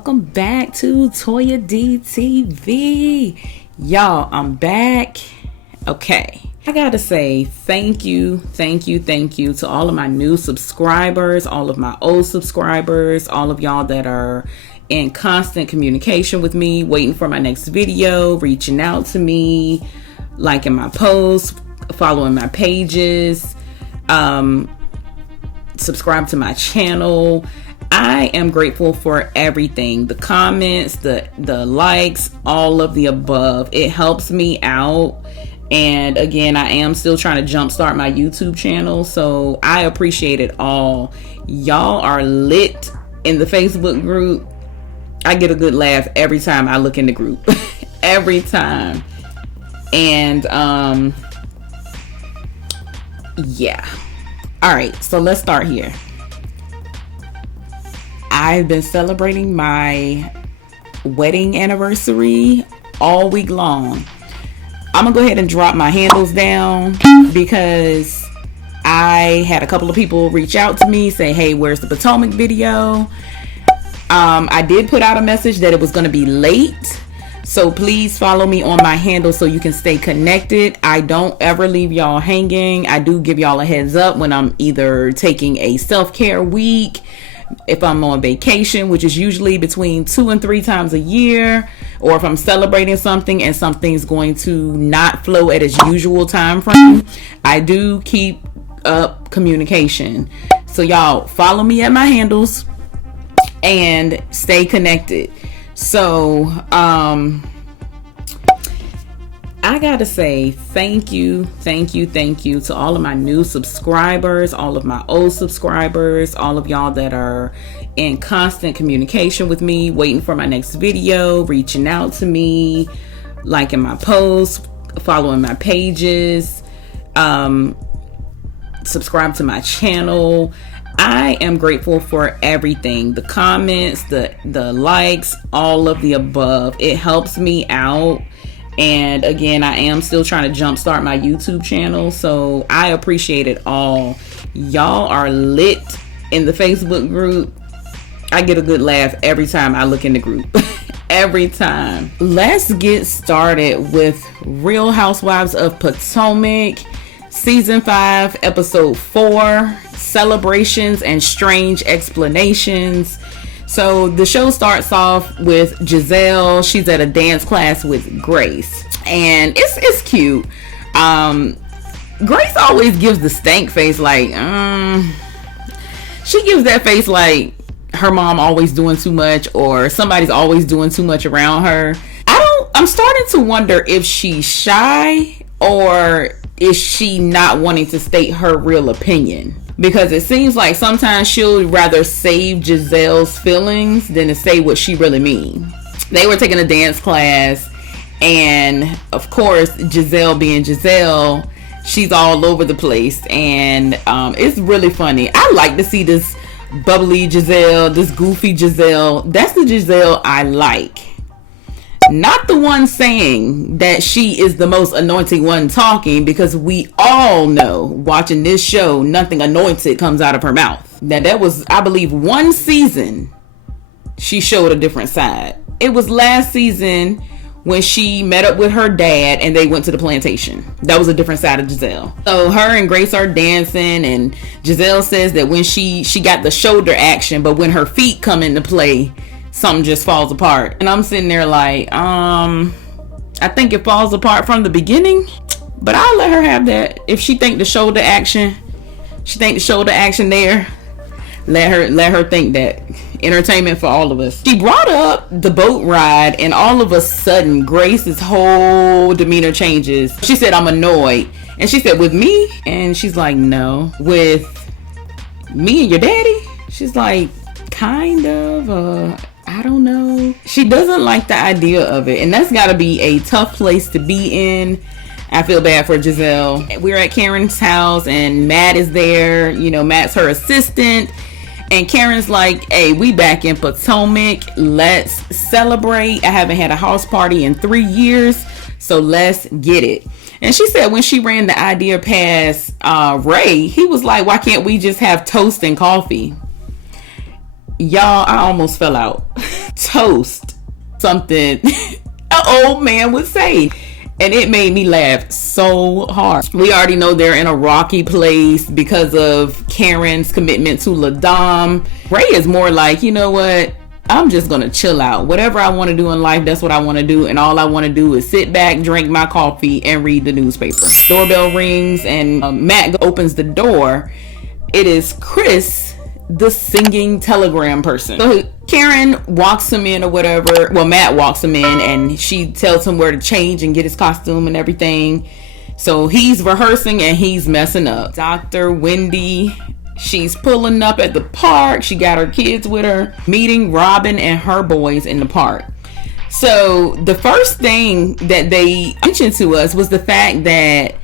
welcome back to toya.dtv. Y'all, I'm back. Okay, I gotta say thank you to all of my new subscribers, all of my old subscribers, all of y'all that are in constant communication with me, waiting for my next video, reaching out to me, liking my posts, following my pages, subscribe to my channel. I am grateful for everything, the comments, the likes, all of the above. It helps me out. And again, I am still trying to jumpstart my YouTube channel, so I appreciate it all. Y'all are lit in the Facebook group. I get a good laugh every time I look in the group. Every time. And yeah. All right, so let's start here. I've been celebrating my wedding anniversary all week long. I'm gonna go ahead and drop my handles down because I had a couple of people reach out to me, say, hey, where's the Potomac video? I did put out a message that it was gonna be late, so please follow me on my handle so you can stay connected. I don't ever leave y'all hanging. I do give y'all a heads up when I'm either taking a self-care week, if I'm on vacation, which is usually between 2 and 3 times a year, or if I'm celebrating something and something's going to not flow at its usual time frame. I do keep up communication. So y'all follow me at my handles and stay connected. So I gotta say thank you to all of my new subscribers, all of my old subscribers, all of y'all that are in constant communication with me, waiting for my next video, reaching out to me, liking my posts, following my pages, subscribe to my channel. I am grateful for everything, the comments, the likes, all of the above. It helps me out. And again, I am still trying to jumpstart my YouTube channel, so I appreciate it all. Y'all are lit in the Facebook group. I get a good laugh every time I look in the group. Every time. Let's get started with Real Housewives of Potomac, Season 5, Episode 4, Celebrations and Strange Explanations. So the show starts off with Giselle. She's at a dance class with Grace, and it's cute. Grace always gives the stank face, like she gives that face like her mom always doing too much, or somebody's always doing too much around her. I'm starting to wonder if she's shy or is she not wanting to state her real opinion. Because it seems like sometimes she'll rather save Giselle's feelings than to say what she really means. They were taking a dance class, and of course, Giselle being Giselle, she's all over the place, and it's really funny. I like to see this bubbly Giselle, this goofy Giselle. That's the Giselle I like. Not the one saying that she is the most anointed one talking, because we all know watching this show, nothing anointed comes out of her mouth. Now that was, I believe, one season she showed a different side. It was last season when she met up with her dad and they went to the plantation. That was a different side of Giselle. So her and Grace are dancing, and Giselle says that when she got the shoulder action, but when her feet come into play, something just falls apart. And I'm sitting there like, I think it falls apart from the beginning, but I'll let her have that. If she think the shoulder action there, let her think that. Entertainment for all of us. She brought up the boat ride, and all of a sudden Grace's whole demeanor changes. She said, I'm annoyed. And she said, with me? And she's like, no. With me and your daddy? She's like, kind of, I don't know. She doesn't like the idea of it, and that's got to be a tough place to be in. I feel bad for Giselle. We're at Karen's house, and Matt is there. You know, Matt's her assistant, and Karen's like, hey, we back in Potomac. Let's celebrate. I haven't had a house party in 3 years, so let's get it. And she said when she ran the idea past Ray, he was like, why can't we just have toast and coffee? Y'all, I almost fell out. Toast. Something an old man would say. And it made me laugh so hard. We already know they're in a rocky place because of Karen's commitment to LaDom. Ray is more like, you know what? I'm just going to chill out. Whatever I want to do in life, that's what I want to do. And all I want to do is sit back, drink my coffee, and read the newspaper. Doorbell rings and Matt opens the door. It is Chris, the singing telegram person. So Karen walks him in or whatever. Well, Matt walks him in and she tells him where to change and get his costume and everything. So he's rehearsing and he's messing up. Dr. Wendy, she's pulling up at the park. She got her kids with her, meeting Robin and her boys in the park. So the first thing that they mentioned to us was the fact that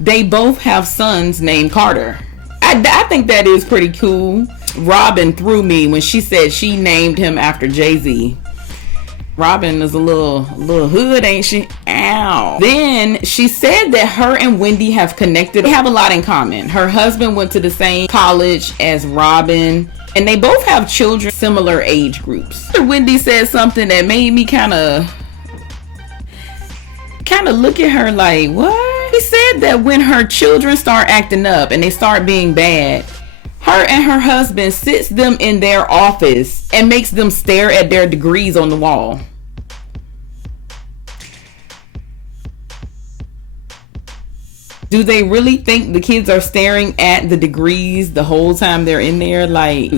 they both have sons named Carter. I think that is pretty cool. Robin threw me when she said she named him after Jay-Z. Robin is a little hood, ain't she? Ow. Then she said that her and Wendy have connected. They have a lot in common. Her husband went to the same college as Robin, and they both have children similar age groups. Wendy said something that made me kind of look at her like, what? He said that when her children start acting up and they start being bad, her and her husband sits them in their office and makes them stare at their degrees on the wall. Do they really think the kids are staring at the degrees the whole time they're in there, like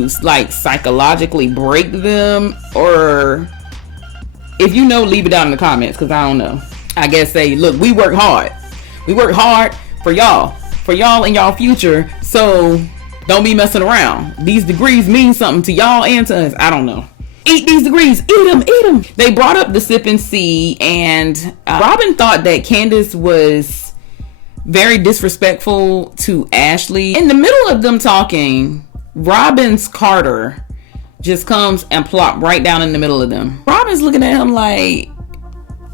psychologically break them? Or if you know, leave it down in the comments, because I don't know. I guess say, look, we work hard. We work hard for y'all and y'all future. So don't be messing around. These degrees mean something to y'all and to us. I don't know. Eat these degrees. Eat them. Eat them. They brought up the sip and see, and Robin thought that Candace was very disrespectful to Ashley. In the middle of them talking, Robin's Carter just comes and plop right down in the middle of them. Robin's looking at him like,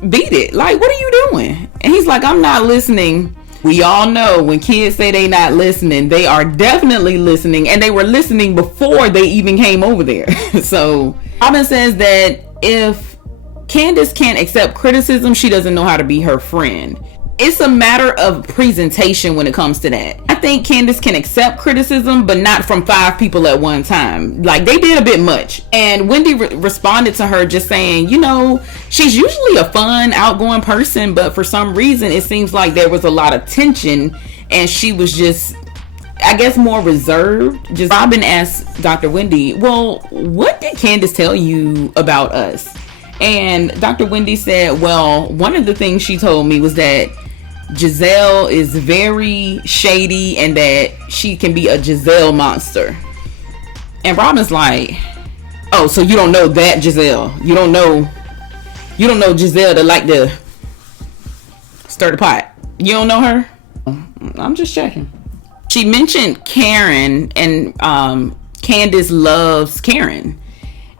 beat it. Like, what are you doing? And he's like, I'm not listening. We all know when kids say they not listening, they are definitely listening, and they were listening before they even came over there. So Robin says that if Candace can't accept criticism, she doesn't know how to be her friend. It's a matter of presentation when it comes to that. I think Candace can accept criticism, but not from 5 people at one time. Like, they did a bit much. And Wendy responded to her just saying, you know, she's usually a fun, outgoing person, but for some reason it seems like there was a lot of tension and she was just, I guess, more reserved. Just Robin asked Dr. Wendy, well, what did Candace tell you about us? And Dr. Wendy said, well, one of the things she told me was that Giselle is very shady and that she can be a Giselle monster. And Robin's like, oh, so you don't know that Giselle. You don't know Giselle that like to stir the pot. You don't know her? I'm just checking. She mentioned Karen, and Candace loves Karen.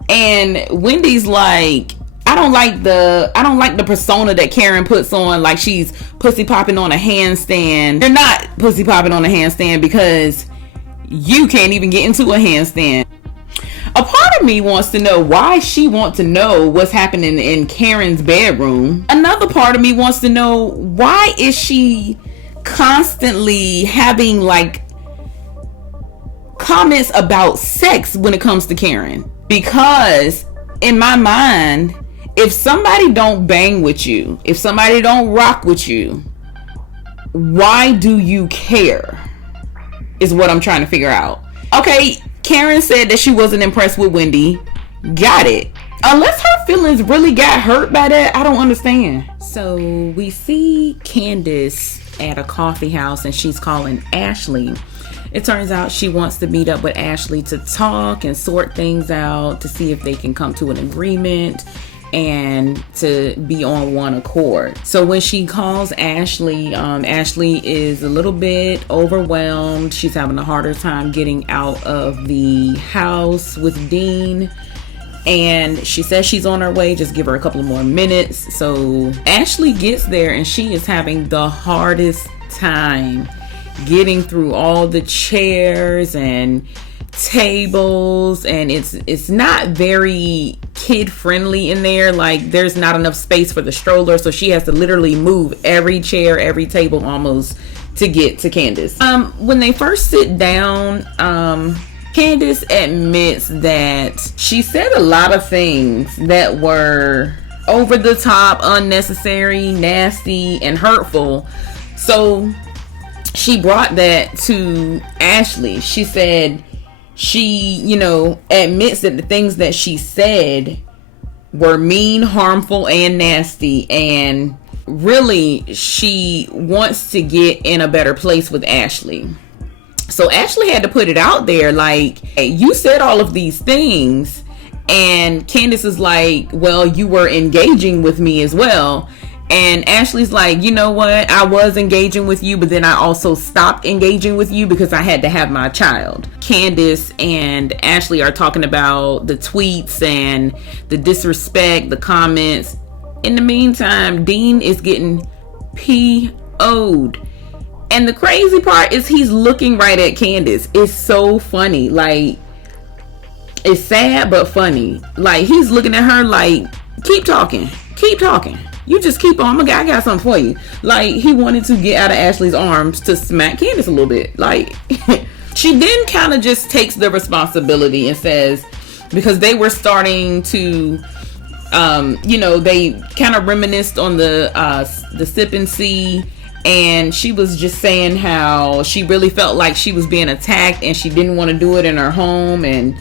And Wendy's like, I don't like the persona that Karen puts on, like she's pussy popping on a handstand. You're not pussy popping on a handstand because you can't even get into a handstand. A part of me wants to know why she wants to know what's happening in Karen's bedroom. Another part of me wants to know why is she constantly having like comments about sex when it comes to Karen. Because in my mind, if somebody don't bang with you, if somebody don't rock with you, why do you care? Is what I'm trying to figure out. Okay, Karen said that she wasn't impressed with Wendy. Got it. Unless her feelings really got hurt by that, I don't understand. So we see Candace at a coffee house and she's calling Ashley. It turns out she wants to meet up with Ashley to talk and sort things out to see if they can come to an agreement and to be on one accord. So when she calls Ashley, Ashley is a little bit overwhelmed. She's having a harder time getting out of the house with Dean. And she says she's on her way, just give her a couple of more minutes. So Ashley gets there and she is having the hardest time getting through all the chairs and tables, and it's not very kid friendly in there. Like, there's not enough space for the stroller, so she has to literally move every chair, every table almost to get to Candace. When they first sit down, Candace admits that she said a lot of things that were over the top, unnecessary, nasty, and hurtful. So she brought that to Ashley. She said she, admits that the things that she said were mean, harmful, and nasty, and really she wants to get in a better place with Ashley. So Ashley had to put it out there, like, hey, you said all of these things, and Candace is like, well, you were engaging with me as well. And Ashley's like, you know what? I was engaging with you, but then I also stopped engaging with you because I had to have my child. Candace and Ashley are talking about the tweets and the disrespect, the comments. In the meantime, Dean is getting PO'd. And the crazy part is he's looking right at Candace. It's so funny. Like, it's sad but funny. Like, he's looking at her like, keep talking. Keep talking. You just keep on. I got something for you. Like, he wanted to get out of Ashley's arms to smack Candace a little bit. Like, she then kind of just takes the responsibility and says, because they were starting to, they kind of reminisced on the sip and see. And she was just saying how she really felt like she was being attacked and she didn't want to do it in her home, and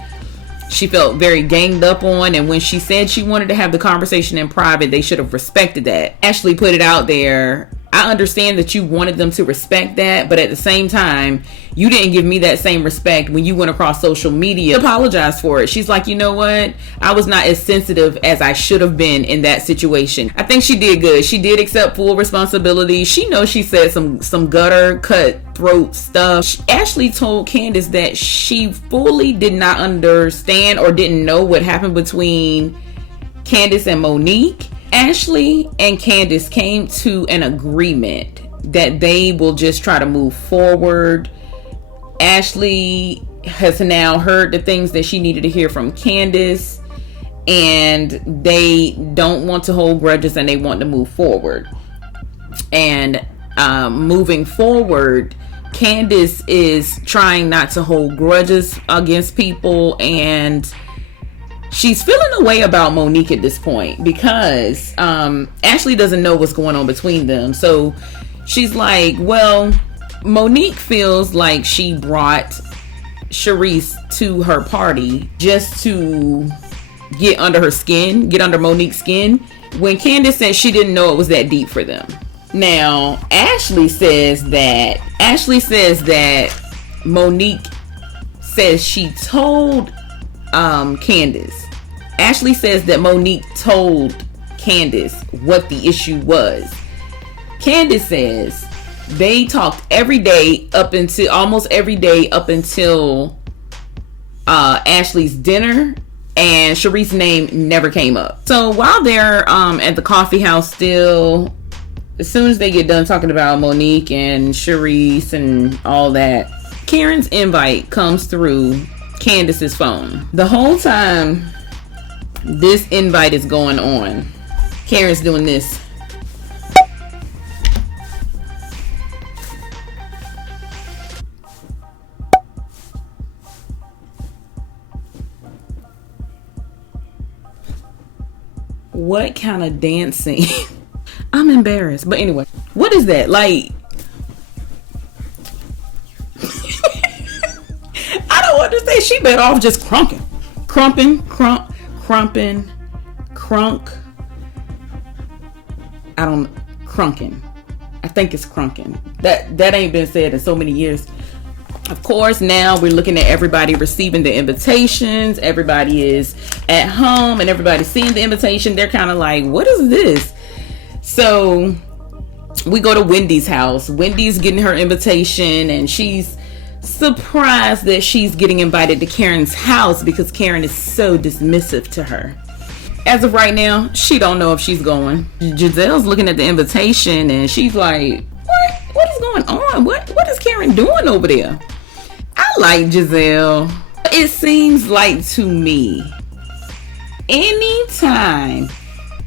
she felt very ganged up on. And when she said she wanted to have the conversation in private, they should have respected that. Ashley put it out there. I understand that you wanted them to respect that, but at the same time, you didn't give me that same respect when you went across social media. Apologize for it. She's like, you know what? I was not as sensitive as I should have been in that situation. I think she did good. She did accept full responsibility. She knows she said some gutter, cutthroat stuff. Ashley told Candace that she fully did not understand or didn't know what happened between Candace and Monique. Ashley and Candace came to an agreement that they will just try to move forward. Ashley has now heard the things that she needed to hear from Candace, and they don't want to hold grudges and they want to move forward. And moving forward, Candace is trying not to hold grudges against people, and she's feeling a way about Monique at this point because Ashley doesn't know what's going on between them. So she's like, well, Monique feels like she brought Sharice to her party just to get under her skin, get under Monique's skin, when Candace said she didn't know it was that deep for them. Now, Ashley says that Monique says she told Candace. Ashley says that Monique told Candace what the issue was. Candace says they talked almost every day up until Ashley's dinner, and Sharice's name never came up. So while they're at the coffee house still, as soon as they get done talking about Monique and Sharice and all that, Karen's invite comes through Candace's phone. The whole time this invite is going on, Karen's doing this. What kind of dancing? I'm embarrassed. But anyway, what is that? Like, I don't understand. She better off just crunking. Crumping. Crunking. I think it's crunking. That ain't been said in so many years. Of course, now we're looking at everybody receiving the invitations. Everybody is at home and everybody's seeing the invitation. They're kind of like, what is this? So we go to Wendy's house. Wendy's getting her invitation, and she's surprised that she's getting invited to Karen's house because Karen is so dismissive to her. As of right now, she don't know if she's going. Giselle's looking at the invitation and she's like, what is going on? What is Karen doing over there? I like Giselle. It seems like to me, anytime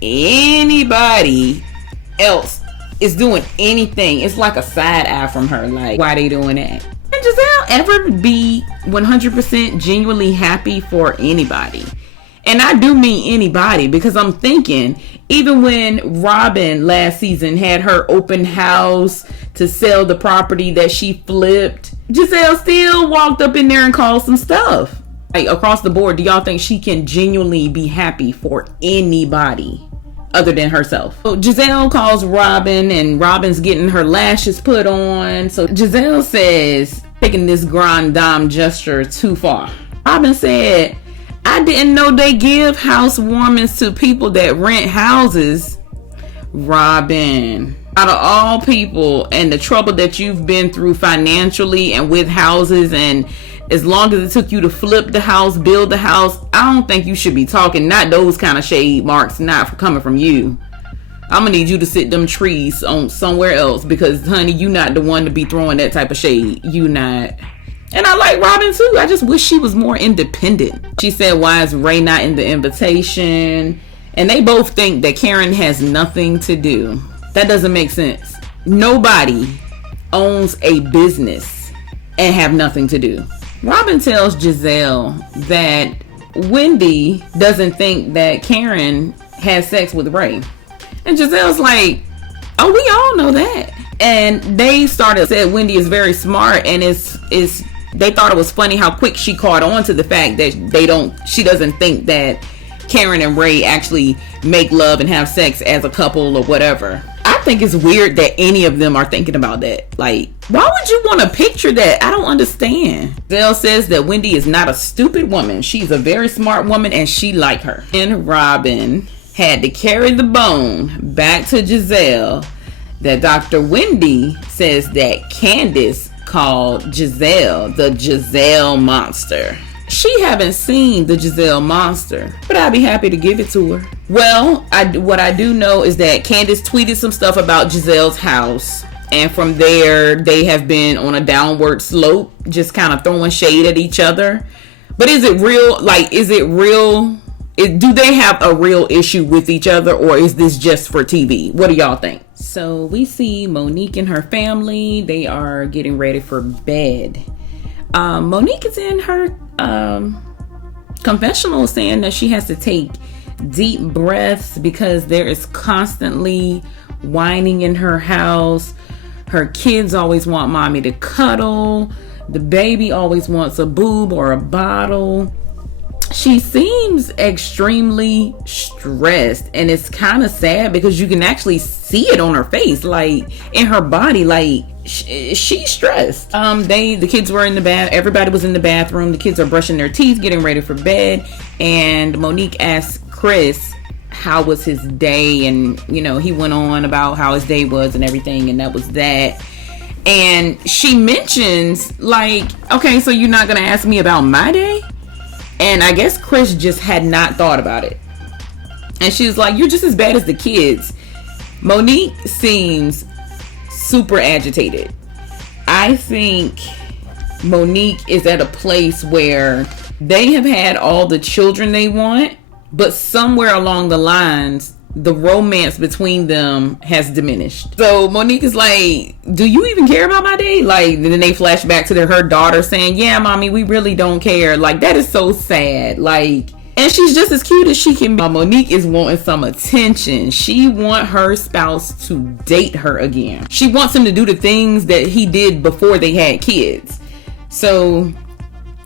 anybody else is doing anything, it's like a side eye from her. Like, why they doing that? Can Giselle ever be 100% genuinely happy for anybody? And I do mean anybody, because I'm thinking, even when Robin last season had her open house to sell the property that she flipped, Giselle still walked up in there and called some stuff. Like, across the board, do y'all think she can genuinely be happy for anybody other than herself? So Giselle calls Robin, and Robin's getting her lashes put on. So Giselle says, taking this grand dame gesture too far. Robin said, I didn't know they give housewarmings to people that rent houses. Robin, out of all people, and the trouble that you've been through financially and with houses, and as long as it took you to flip the house, build the house, I don't think you should be talking. Not those kind of shade marks, not coming from you. I'm gonna need you to sit them trees on somewhere else, because honey, you not the one to be throwing that type of shade. You not. And I like Robin too. I just wish she was more independent. She said, why is Ray not in the invitation? And they both think that Karen has nothing to do. That doesn't make sense. Nobody owns a business and have nothing to do. Robin tells Giselle that Wendy doesn't think that Karen has sex with Ray. And Giselle's like, oh, we all know that. And they said Wendy is very smart, and they thought it was funny how quick she caught on to the fact that she doesn't think that Karen and Ray actually make love and have sex as a couple or whatever. I think it's weird that any of them are thinking about that. Like, why would you want to picture that? I don't understand. Giselle says that Wendy is not a stupid woman. She's a very smart woman, and she like her. And Robin had to carry the bone back to Giselle that Dr. Wendy says that Candace called Giselle the Giselle monster. She haven't seen the Giselle monster, but I'd be happy to give it to her. Well, what I do know is that Candace tweeted some stuff about Giselle's house, and from there they have been on a downward slope, just kind of throwing shade at each other. But is it real? Like, is it real? Do they have a real issue with each other, or is this just for TV? What do y'all think? So we see Monique and her family. They are getting ready for bed. Monique is in her confessional saying that she has to take deep breaths because there is constantly whining in her house. Her kids always want mommy to cuddle. The baby always wants a boob or a bottle. She seems extremely stressed, and it's kind of sad because you can actually see it on her face, like in her body, like she's stressed. The kids were in the bath. Everybody was in the bathroom. The kids are brushing their teeth, getting ready for bed. And Monique asked Chris how was his day, and he went on about how his day was and everything, and that was that. And she mentions, like, okay, so you're not gonna ask me about my day? And I guess Chris just had not thought about it. And she was like, you're just as bad as the kids. Monique seems super agitated. I think Monique is at a place where they have had all the children they want, but somewhere along the lines, the romance between them has diminished. So Monique is like, do you even care about my day? Like, then they flash back to her daughter saying, yeah, mommy, we really don't care. Like, that is so sad. Like, and she's just as cute as she can be. Monique is wanting some attention. She wants her spouse to date her again. She wants him to do the things that he did before they had kids. So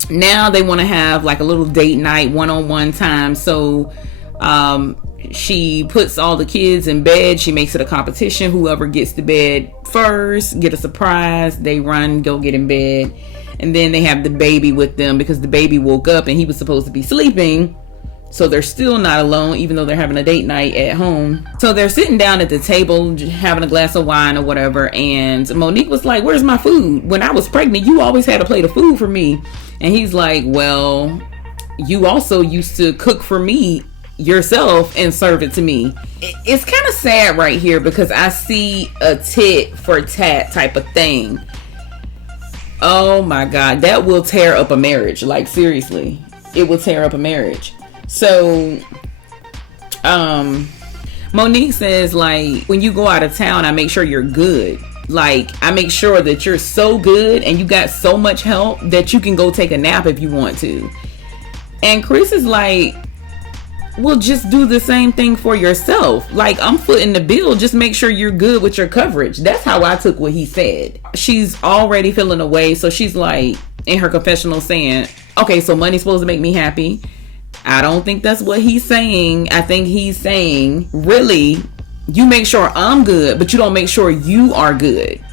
now they want to have like a little date night, one-on-one time. So she puts all the kids in bed. She makes it a competition. Whoever gets to bed first get a surprise. They run, go get in bed. And then they have the baby with them because the baby woke up and he was supposed to be sleeping. So they're still not alone, even though they're having a date night at home. So they're sitting down at the table, having a glass of wine or whatever. And Monique was like, where's my food? When I was pregnant, you always had a plate of food for me. And he's like, well, you also used to cook for me yourself and serve it to me. It's kind of sad right here because I see a tit for tat type of thing. Oh my God, that will tear up a marriage. Like, seriously, it will tear up a marriage. So, Monique says, like, when you go out of town, I make sure you're good. Like, I make sure that you're so good and you got so much help that you can go take a nap if you want to. And Chris is like, well, just do the same thing for yourself. Like, I'm footing the bill. Just make sure you're good with your coverage. That's how I took what he said. She's already feeling away. So she's like, in her confessional saying, okay, so money's supposed to make me happy. I don't think that's what he's saying. I think he's saying, really, you make sure I'm good, but you don't make sure you are good.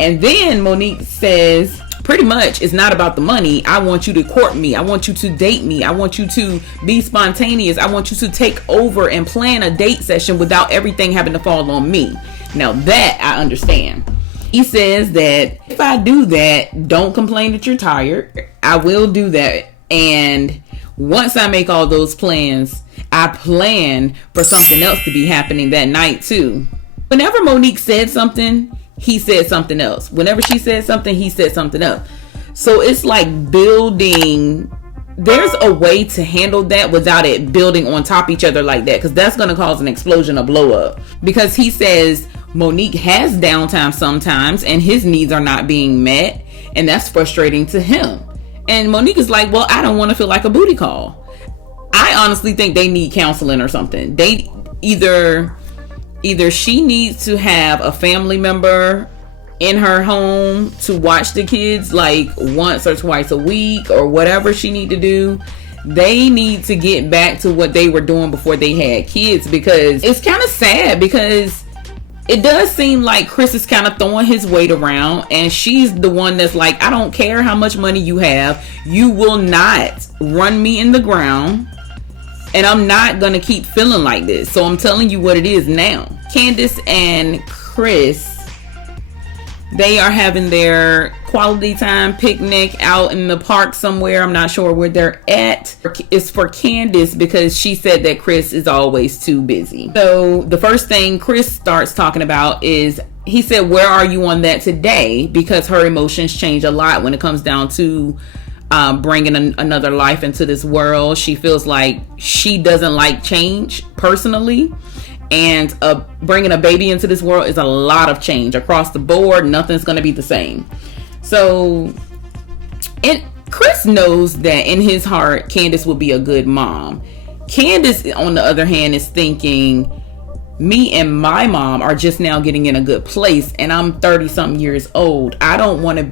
And then Monique says, pretty much, it's not about the money. I want you to court me. I want you to date me. I want you to be spontaneous. I want you to take over and plan a date session without everything having to fall on me. Now that I understand. He says that if I do that, don't complain that you're tired. I will do that. And once I make all those plans, I plan for something else to be happening that night too. Whenever Monique said something, he said something else. Whenever she said something, he said something else. So it's like building. There's a way to handle that without it building on top of each other like that, because that's going to cause an explosion, a blow up. Because he says Monique has downtime sometimes and his needs are not being met, and that's frustrating to him. And Monique is like, well, I don't want to feel like a booty call. I honestly think they need counseling or something. They either she needs to have a family member in her home to watch the kids like once or twice a week or whatever she need to do. They need to get back to what they were doing before they had kids, because it's kind of sad, because it does seem like Chris is kind of throwing his weight around, and she's the one that's like, I don't care how much money you have. You will not run me in the ground. And I'm not going to keep feeling like this. So I'm telling you what it is now. Candace and Chris, they are having their quality time picnic out in the park somewhere. I'm not sure where they're at. It's for Candace because she said that Chris is always too busy. So the first thing Chris starts talking about is, he said, where are you on that today? Because her emotions change a lot when it comes down to bringing another life into this world. She feels like she doesn't like change personally, and bringing a baby into this world is a lot of change across the board. Nothing's going to be the same. So, and Chris knows that in his heart, Candace will be a good mom. Candace, on the other hand, is thinking, me and my mom are just now getting in a good place, and I'm 30 something years old. I don't want to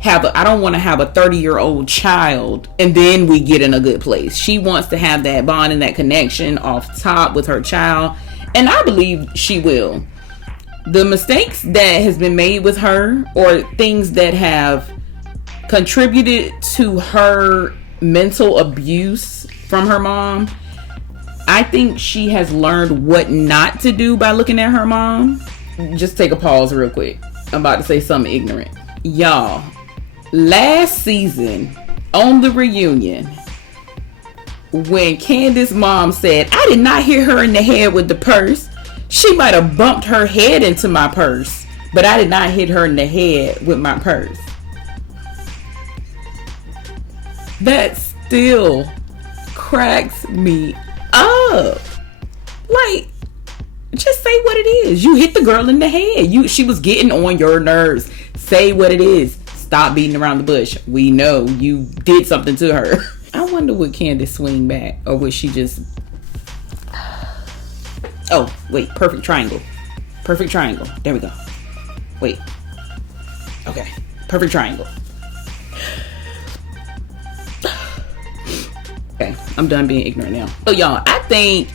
have a 30-year-old child and then we get in a good place. She wants to have that bond and that connection off top with her child, and I believe she will. The mistakes that has been made with her, or things that have contributed to her mental abuse from her mom, I think she has learned what not to do by looking at her mom. Just take a pause real quick. I'm about to say something ignorant. Y'all, last season on the reunion, when Candace's mom said, I did not hit her in the head with the purse. She might have bumped her head into my purse, but I did not hit her in the head with my purse. That still cracks me up. Like, just say what it is. You hit the girl in the head. She was getting on your nerves. Say what it is. Stop beating around the bush. We know you did something to her. I wonder, would Candace swing back, or would she just... Oh, wait. Perfect triangle. Perfect triangle. There we go. Wait. Okay. Perfect triangle. Okay. I'm done being ignorant now. So, y'all, I think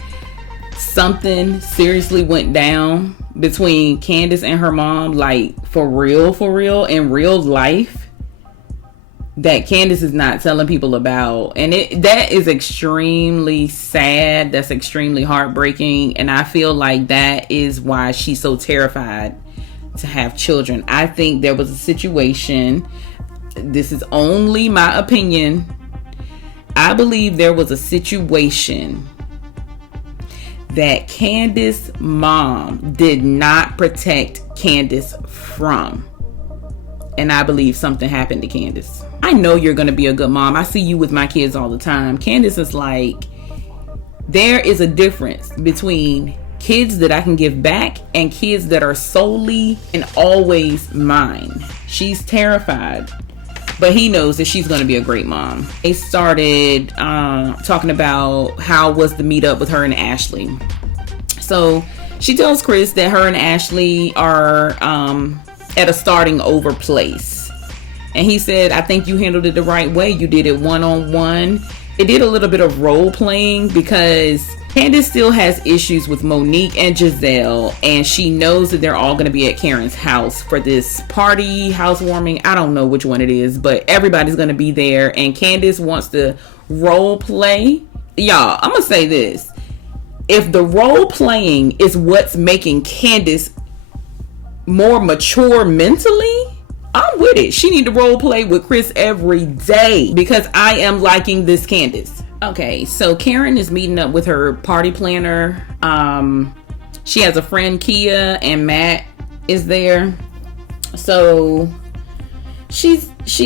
something seriously went down between Candace and her mom, like for real, in real life, that Candace is not telling people about. And that is extremely sad. That's extremely heartbreaking. And I feel like that is why she's so terrified to have children. I think there was a situation. This is only my opinion. I believe there was a situation that Candace's mom did not protect Candace from. and I believe something happened to Candace. I know you're going to be a good mom. I see you with my kids all the time. Candace is like, there is a difference between kids that I can give back and kids that are solely and always mine. She's terrified, but he knows that she's going to be a great mom. They started talking about how was the meetup with her and Ashley. So she tells Chris that her and Ashley are at a starting over place. And he said, I think you handled it the right way. You did it one-on-one. It did a little bit of role playing because Candace still has issues with Monique and Giselle, and she knows that they're all going to be at Karen's house for this party, housewarming. I don't know which one it is, but everybody's going to be there, and Candace wants to role play. Y'all, I'm going to say this. If the role playing is what's making Candace more mature mentally, I'm with it. She need to role play with Chris every day because I am liking this Candace. Okay, so Karen is meeting up with her party planner. She has a friend, Kia, and Matt is there. So she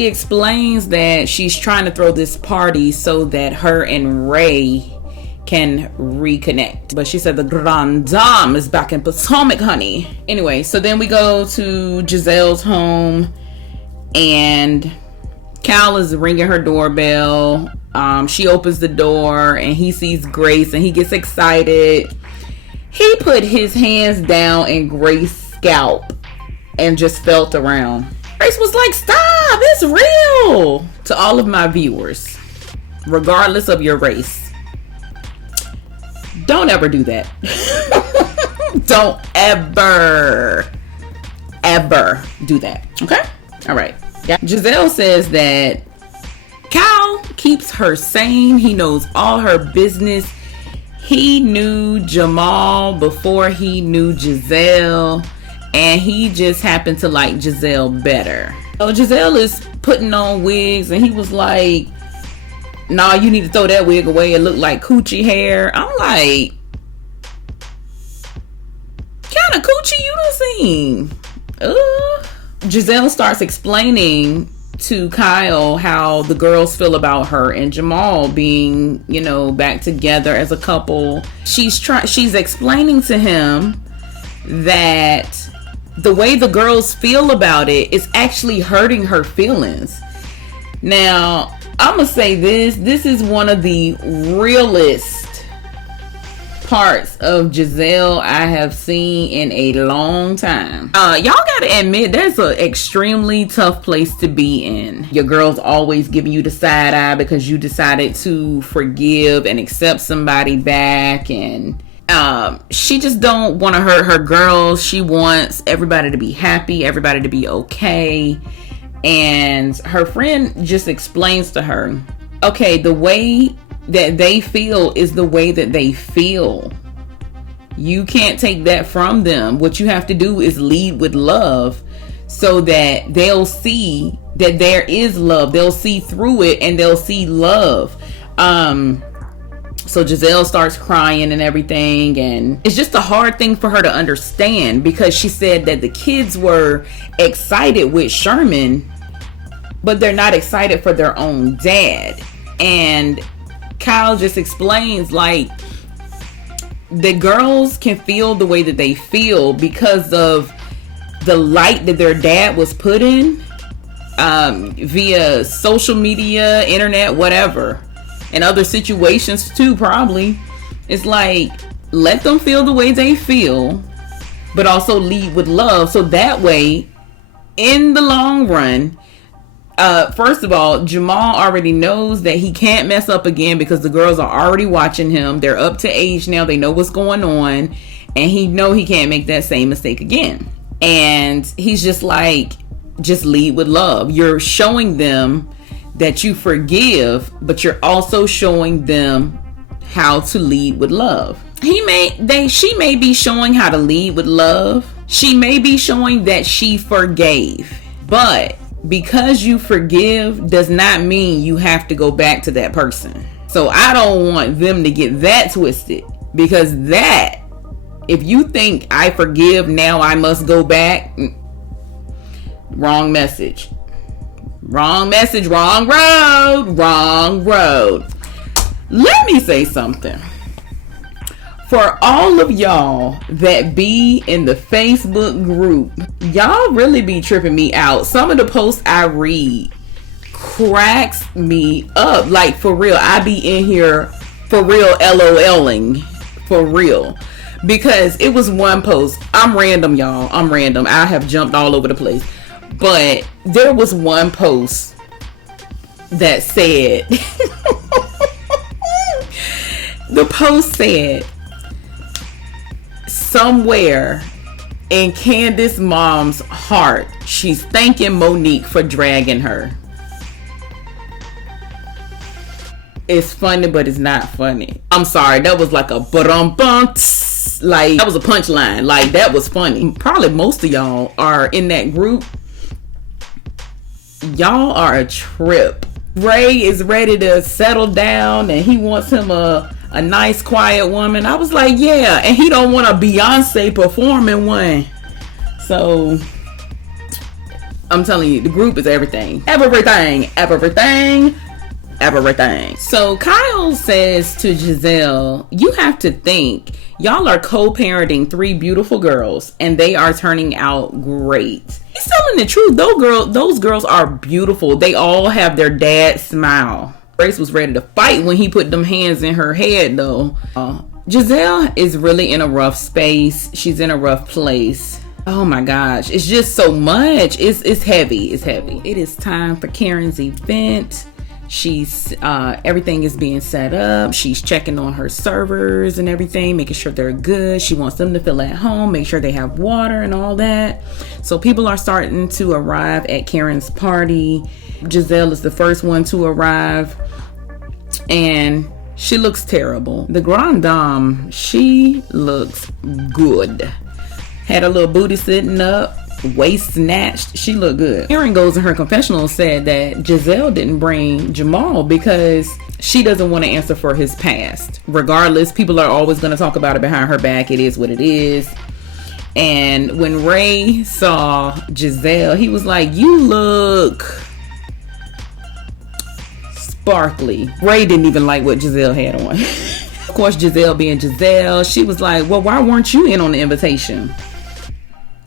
explains that she's trying to throw this party so that her and Ray can reconnect. But she said the Grand Dame is back in Potomac, honey. Anyway, so then we go to Giselle's home and Cal is ringing her doorbell. She opens the door and he sees Grace and he gets excited. He put his hands down in Grace's scalp and just felt around. Grace was like, stop, it's real. To all of my viewers, regardless of your race, don't ever do that. Don't ever do that. Okay? All right. Giselle says that Cal keeps her sane. He knows all her business. He knew Jamal before he knew Giselle, and he just happened to like Giselle better. So Giselle is putting on wigs, and he was like, nah, you need to throw that wig away. It looked like coochie hair. I'm like, kind of coochie you done seen? Giselle starts explaining to Kyle how the girls feel about her and Jamal being, back together as a couple. She's explaining to him that the way the girls feel about it is actually hurting her feelings. Now, I'm gonna say this is one of the realest parts of Giselle I have seen in a long time. Y'all gotta admit, that's an extremely tough place to be in. Your girl's always giving you the side eye because you decided to forgive and accept somebody back, and she just don't want to hurt her girls. She wants everybody to be happy, everybody to be okay. And her friend just explains to her, okay, the way that they feel is the way that they feel. You can't take that from them. What you have to do is lead with love so that they'll see that there is love. They'll see through it and they'll see love. So Giselle starts crying and everything, and it's just a hard thing for her to understand because she said that the kids were excited with Sherman, but they're not excited for their own dad. And Kyle just explains, like, the girls can feel the way that they feel because of the light that their dad was put in via social media, internet, whatever, and other situations too, probably. It's like, let them feel the way they feel, but also lead with love. So that way, in the long run, first of all, Jamal already knows that he can't mess up again because the girls are already watching him. They're up to age now. They know what's going on. And he can't make that same mistake again. And he's just like, just lead with love. You're showing them that you forgive, but you're also showing them how to lead with love. She may be showing how to lead with love. She may be showing that she forgave. But because you forgive does not mean you have to go back to that person. So I don't want them to get that twisted, because that, if you think I forgive, now I must go back, Wrong message. Wrong message, wrong road, wrong road. Let me say something. For all of y'all that be in the Facebook group, y'all really be tripping me out. Some of the posts I read cracks me up. Like, for real, I be in here for real LOLing. For real. Because it was one post. I'm random, y'all. I'm random. I have jumped all over the place. But there was one post that said, the post said, somewhere in Candace's mom's heart, she's thanking Monique for dragging her. It's funny, but it's not funny. I'm sorry, that was like a ba-dum-bum-ts. Like, that was a punchline. Like, that was funny. Probably most of y'all are in that group. Y'all are a trip. Ray is ready to settle down and he wants him a nice quiet woman. I was like, yeah, and he don't want a Beyonce performing one. So I'm telling you, the group is everything. Everything. So Kyle says to Giselle, you have to think, y'all are co-parenting 3 beautiful girls and they are turning out great. He's telling the truth. Those girls are beautiful. They all have their dad's smile. Grace was ready to fight when he put them hands in her head, though. Giselle is really in a rough space. She's in a rough place. Oh my gosh, it's just so much. It's heavy. It's heavy. It is time for Karen's event. She's everything is being set up. She's checking on her servers and everything, making sure they're good. She wants them to feel at home, make sure they have water and all that. So people are starting to arrive at Karen's party. Giselle is the first one to arrive, and she looks terrible. The grande dame, she looks good. Had a little booty sitting up, waist snatched. She looked good. Karen goes in her confessional, said that Giselle didn't bring Jamal because she doesn't want to answer for his past. Regardless, people are always going to talk about it behind her back. It is what it is. And when Ray saw Giselle, he was like, you look sparkly. Ray didn't even like what Giselle had on. Of course, Giselle being Giselle, she was like, well, why weren't you in on the invitation?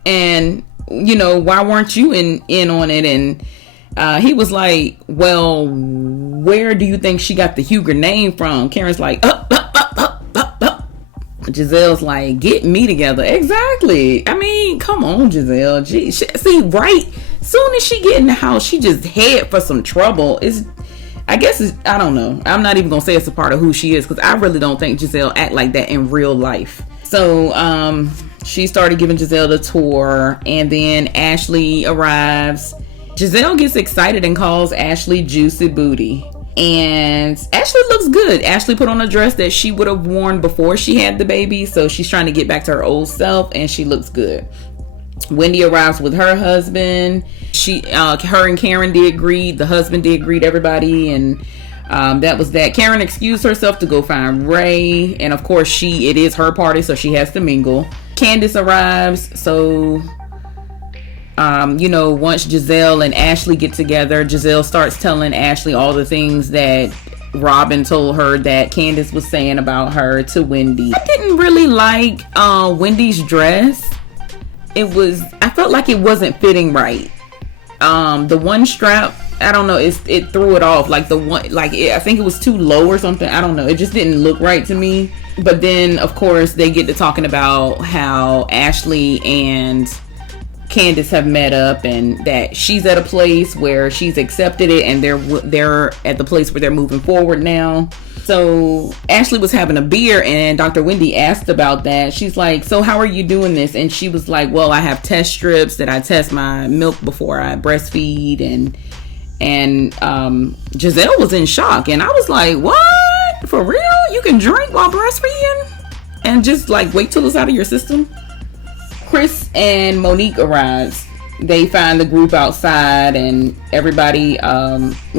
And, you know, why weren't you in on it? And he was like, well, where do you think she got the Huger name from? Karen's like, up. Giselle's like, get me together. Exactly. I mean, come on, Giselle. See, right soon as she get in the house, she just head for some trouble. I don't know. I'm not even gonna say it's a part of who she is, because I really don't think Giselle act like that in real life. So she started giving Giselle the tour, and then Ashley arrives. Giselle gets excited and calls Ashley Juicy Booty. And Ashley looks good. Ashley put on a dress that she would have worn before she had the baby, so she's trying to get back to her old self, and she looks good. Wendy arrives with her husband. Her and Karen did greet. The husband did greet everybody, and that was that. Karen excused herself to go find Ray, and of course it is her party, so she has to mingle. Candace arrives, so once Giselle and Ashley get together, Giselle starts telling Ashley all the things that Robin told her that Candace was saying about her to Wendy. I didn't really like Wendy's dress. I felt like it wasn't fitting right. The one strap, I don't know, it threw it off. Like I think it was too low or something. I don't know. It just didn't look right to me. But then, of course, they get to talking about how Ashley and Candace have met up, and that she's at a place where she's accepted it, and they're at the place where they're moving forward now. So Ashley was having a beer, and Dr. Wendy asked about that. She's like, so how are you doing this? And she was like, well, I have test strips that I test my milk before I breastfeed. And Giselle was in shock, and I was like, what? For real? You can drink while breastfeeding? And just like wait till it's out of your system? Chris and Monique arrives. They find the group outside, and everybody,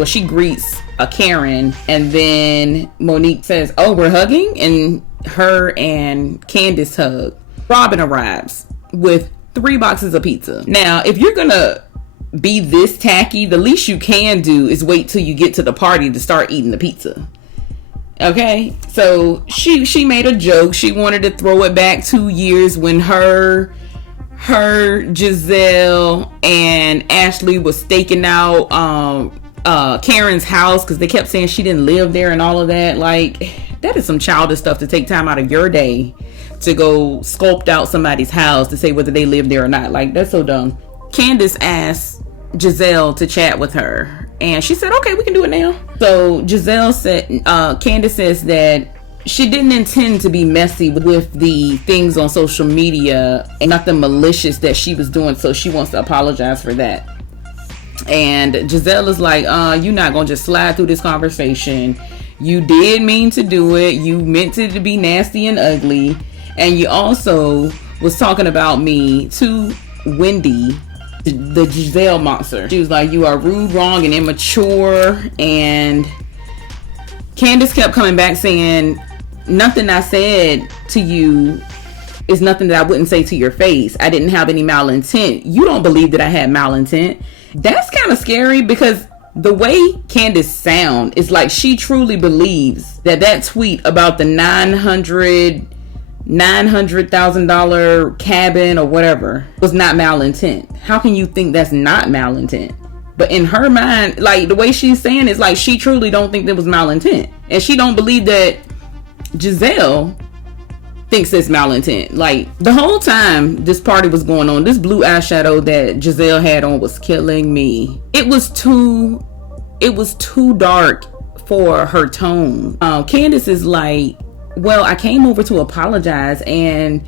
she greets Karen, and then Monique says, oh, we're hugging, and her and Candace hug. Robin arrives with 3 boxes of pizza. Now, if you're gonna be this tacky, the least you can do is wait till you get to the party to start eating the pizza. Okay, so she made a joke. She wanted to throw it back 2 years when her Giselle and Ashley was staking out Karen's house because they kept saying she didn't live there and all of that. Like, that is some childish stuff to take time out of your day to go sculpt out somebody's house to say whether they live there or not. Like, that's so dumb. Candace asked Giselle to chat with her, and she said, okay, we can do it now. So Giselle said, Candace says that she didn't intend to be messy with the things on social media and nothing malicious that she was doing, so she wants to apologize for that. And Giselle is like, you're not gonna just slide through this conversation. You did mean to do it. You meant it to be nasty and ugly. And you also was talking about me to Wendy, the Giselle monster. She was like, you are rude, wrong, and immature. And Candace kept coming back saying, nothing I said to you is nothing that I wouldn't say to your face. I didn't have any malintent. You don't believe that I had malintent. That's kind of scary, because the way Candace sound is like she truly believes that tweet about the $900,000 cabin or whatever was not malintent. How can you think that's not malintent? But in her mind, like, the way she's saying is like she truly don't think that was malintent, and she don't believe that Giselle thinks it's malintent. Like, the whole time this party was going on, this blue eyeshadow that Giselle had on was killing me. It was too dark for her tone. Candace is like, well, I came over to apologize and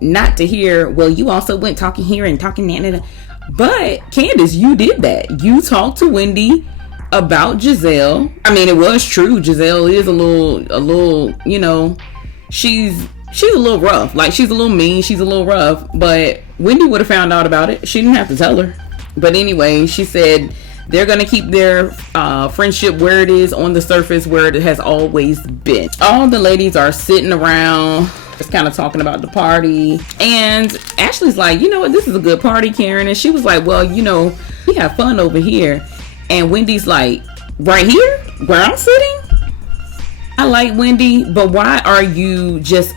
not to hear, well, you also went talking here and talking there. But Candace, you did that. You talked to Wendy about Giselle. I mean, it was true. Giselle is a little, you know, she's a little rough. Like, she's a little mean. She's a little rough. But Wendy would have found out about it. She didn't have to tell her. But anyway, she said they're going to keep their friendship where it is, on the surface, where it has always been. All the ladies are sitting around, just kind of talking about the party. And Ashley's like, you know what? This is a good party, Karen. And she was like, well, you know, we have fun over here. And Wendy's like, right here? Where I'm sitting? I like Wendy, but why are you just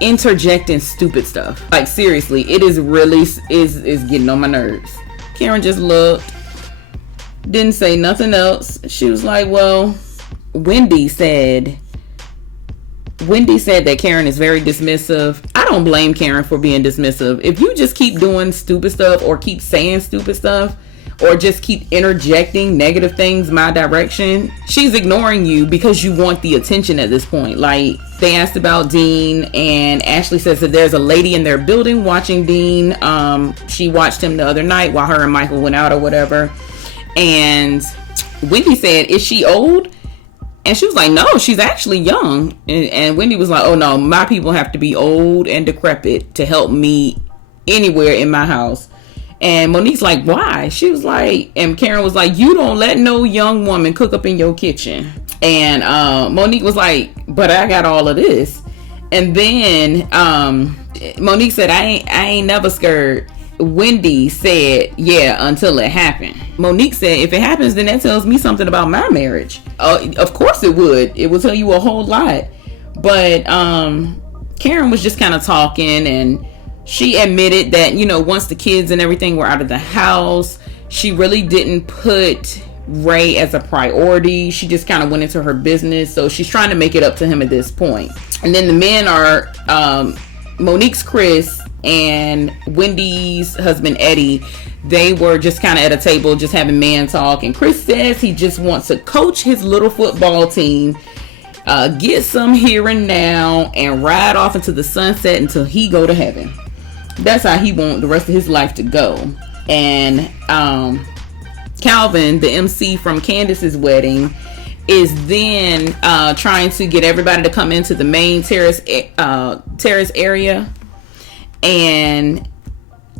interjecting stupid stuff? Like, seriously, it is really is getting on my nerves. Karen just looked, didn't say nothing else. She was like, well, Wendy said that Karen is very dismissive. I don't blame Karen for being dismissive. If you just keep doing stupid stuff, or keep saying stupid stuff, or just keep interjecting negative things my direction, she's ignoring you because you want the attention at this point. Like, they asked about Dean, and Ashley says that there's a lady in their building watching Dean. She watched him the other night while her and Michael went out or whatever. And Wendy said, is she old? And she was like, no, she's actually young. And Wendy was like, oh no, my people have to be old and decrepit to help me anywhere in my house. And Monique's like, why? She was like, and Karen was like, you don't let no young woman cook up in your kitchen. And Monique was like, but I got all of this. And then Monique said, I ain't never scared. Wendy said, yeah, until it happened. Monique said, if it happens, then that tells me something about my marriage. Of course it would. It will tell you a whole lot. But Karen was just kind of talking, and she admitted that, you know, once the kids and everything were out of the house, she really didn't put Ray as a priority. She just kind of went into her business. So she's trying to make it up to him at this point. And then the men are Monique's Chris and Wendy's husband Eddie. They were just kind of at a table just having man talk. And Chris says he just wants to coach his little football team, get some here and now, and ride off into the sunset until he go to heaven. That's how he want the rest of his life to go. And Calvin, the MC from Candace's wedding, is then trying to get everybody to come into the main terrace area. And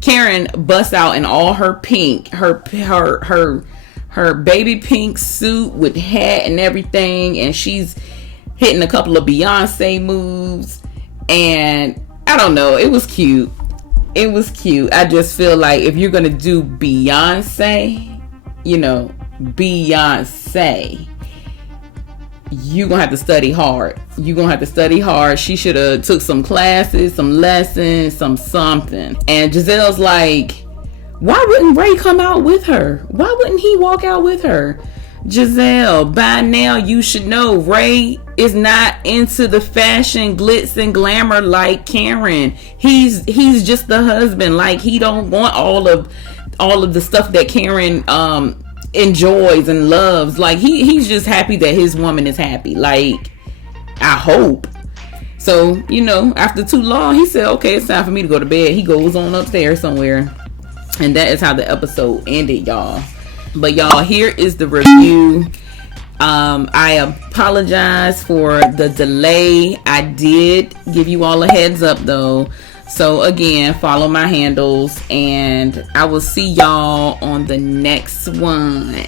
Karen busts out in all her pink, her baby pink suit with hat and everything, and she's hitting a couple of Beyonce moves, and I don't know, it was cute. It was cute. I just feel like if you're gonna do Beyonce, you know, Beyonce, you're gonna have to study hard. You're gonna have to study hard. She should have took some classes, some lessons, something. And Giselle's like, why wouldn't Ray come out with her? Why wouldn't he walk out with her? Giselle, by now you should know Ray is not into the fashion, glitz and glamour like Karen. He's just the husband. Like, he don't want all of the stuff that Karen enjoys and loves. Like, he's just happy that his woman is happy. Like, I hope. So, you know, after too long, he said, okay, it's time for me to go to bed. He goes on upstairs somewhere. And that is how the episode ended, y'all. But y'all, here is the review. I apologize for the delay. I did give you all a heads up though. So again, follow my handles and I will see y'all on the next one.